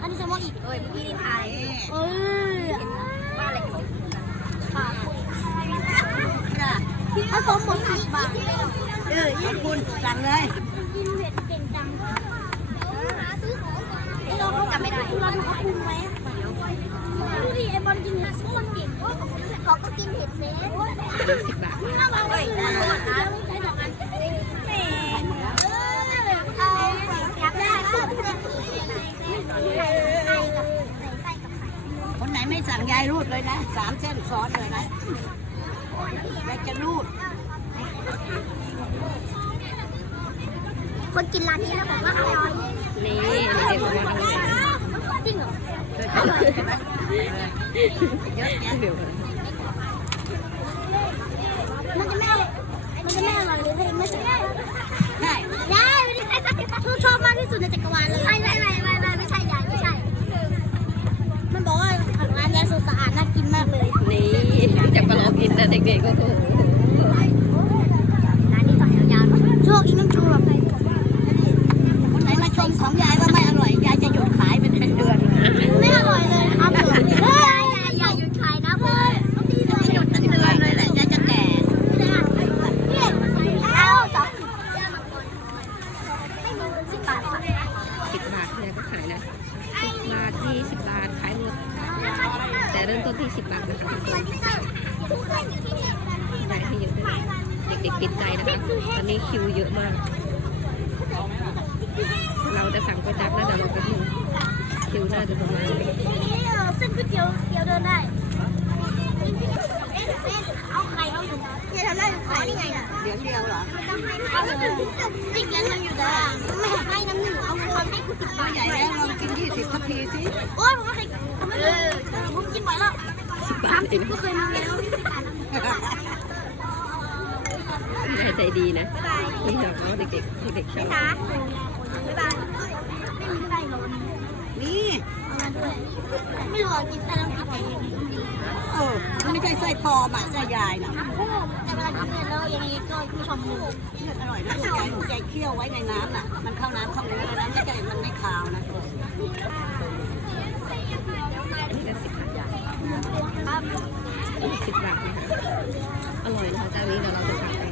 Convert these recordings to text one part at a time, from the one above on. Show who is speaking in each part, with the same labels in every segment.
Speaker 1: อันนี้แซลมอนอีกเมื่อกี้ไทยบ้าอะไรผสมหมด10 บาท
Speaker 2: ญี่ปุ่นสั่งเลย
Speaker 1: กินเผ็ดเก่งจังเราเขาจำไม่ได้เราดูเขาปรุงไหมดูดิไอ้บอลกินเผ็ดคนเก่งเขาก็กินเผ็ดเผ็ด
Speaker 3: 10 บาท
Speaker 1: น่ารักเลยนะใช้2 อันแหมอยากได้
Speaker 2: คนไหนไม่สั่งยายรูดเลยนะ3 เส้นซ้อนเลยนะยายจะรูด
Speaker 1: คนกินร้านนี้แล้วบอกว่าอร่อย
Speaker 3: นี่เด็กบอกว่าอร่อย
Speaker 1: จริงเหรอ
Speaker 2: เยอะแยะ
Speaker 1: มันจะไม่อร่อยเลยไม่ใช่
Speaker 2: ได้
Speaker 1: ชอบมากที่สุดในจักรวาลเลยไม่ใช่ยายไม่ใช่มันบอกว่าร้านยายสดสะอาดน่ากินมากเลย
Speaker 3: นี่จับมาลองกินนะเด็กๆก็โอ้โห
Speaker 1: ร้านนี้ต่อยาวๆโชคอีกน้ำชูแบบ
Speaker 2: คนไหนมาชมของยายว่าไม่อร่อยยายจะหยุดขายเป็นเดือน
Speaker 1: ไม่อร่อยเลยครับยายหยุดขายนะเพื่อน
Speaker 2: จะหยุดเป็นเดือนเลยแหละยายจะแก่
Speaker 1: เอา10 บาทค่ะ
Speaker 3: 10 บาทเนี่ยก็ขายนะ10 บาท20 บาทขายหมดแต่เริ่มต้นที่10 บาทนะคะได้ให้เยอะด้วยเด็กๆติดใจนะคะตอนนี้คิวเยอะมากเราจะสั่งก๋วยจั๊บนะเดี๋ยวเราไปดูคิวน่าจะประมาณ
Speaker 1: เส้นก๋วยเตี๋ยวเดินได้เอาไข่เอาอยู่เนี่ยทำได้ขอนี่ไงอ่ะ
Speaker 2: เดียวเหรอ
Speaker 1: จริงๆมันอยู่แต่ไม่ให้น้ำหนึ่งเอาเงินให้คุณ10 บาท
Speaker 2: ใหญ่แล้วลองกิน20 นาทีสิ
Speaker 1: โอ้ยผมผมกินบ่อยแล้ว30ก็เคยมาแล้ว
Speaker 3: ใจดีนะนี่เหรอเขาเด็กๆชอบ
Speaker 1: บ๊ายบายไม่มีไส้ล้น
Speaker 2: นี่
Speaker 1: ไม่รู้กินไส้แล้วกิน
Speaker 2: มันไม่ใช่ไส้ปลอมอ่ะไส้ยายนะ
Speaker 1: แต่เวลากินเนี่ยแล้วยังไงก็ผู้ชมดู
Speaker 2: อร่อยนะยายเคี่ยวไว้ในน้ำน่ะมันเข้าน้ำเข้าเนื้อแล้วไม่ใช่มันไม่คาวนะ
Speaker 3: อันนี้ก็10 บาท10 บาทนะคะอร่อยนะคะเจ้านี้เดี๋ยวเราจะสั่งไป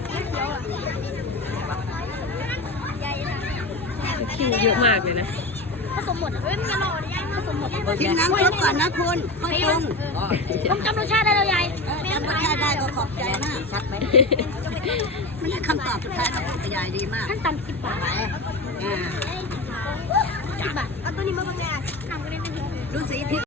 Speaker 3: คิวเยอะมากเลยนะ
Speaker 1: ผสมหมดไม่มีอร่อยยายผสมหมด
Speaker 2: ชิมน้ำซุปก่อนนะคุณค่อยปรุง
Speaker 1: ผมจำรสชาติได้แล้วยาย
Speaker 2: จำรสชาติได้ก็ขอบใจมากชัดไหมไม่ใช่คำตอบสุดท้ายของยายดีมาก
Speaker 1: ขั้นต่ำ10 บาท10 บาทเอาตัวนี้มาบ้างแน่
Speaker 2: ดูสีที่